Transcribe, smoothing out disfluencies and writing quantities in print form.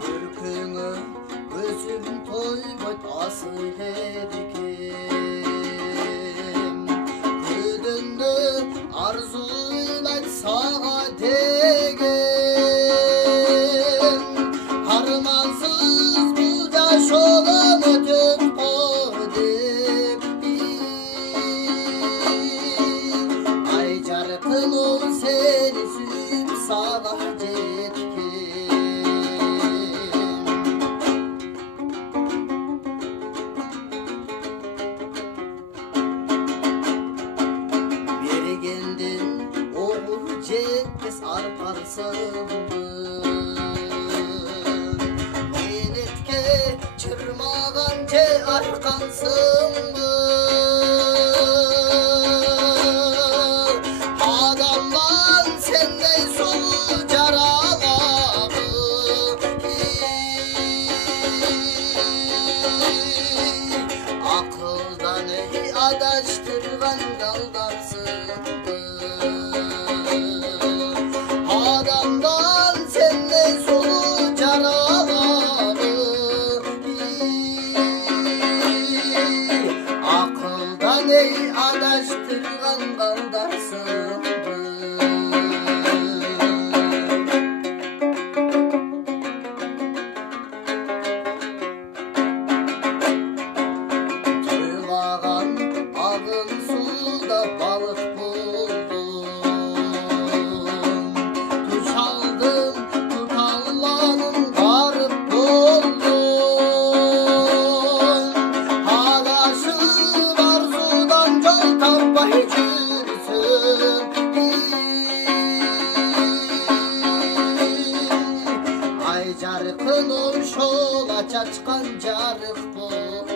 Kırkını gözüm toybat asıl edikim. Kıdındı arzuyla sağa degim. Harmansız buldaş olan ötüp kodim. Ay carkın ol seni sürüp sabah jetkim. Bergendin oğul jetmez arparsındı. Menetke çırmağan ce arkansındı. Adamdan senden sol caralabı. Akıldan adaştırgan galdarsındı. Adamdan senden sol caralabı. Akıldan adaştırgan galdarsındı. Tığlagan ağın suda balık buldum. Tuş aldım tutallanım garip buldum. Hadaşım arzudan yol tapmay жүрсün. Ay jarkın ol şola çaçkan jarık bol.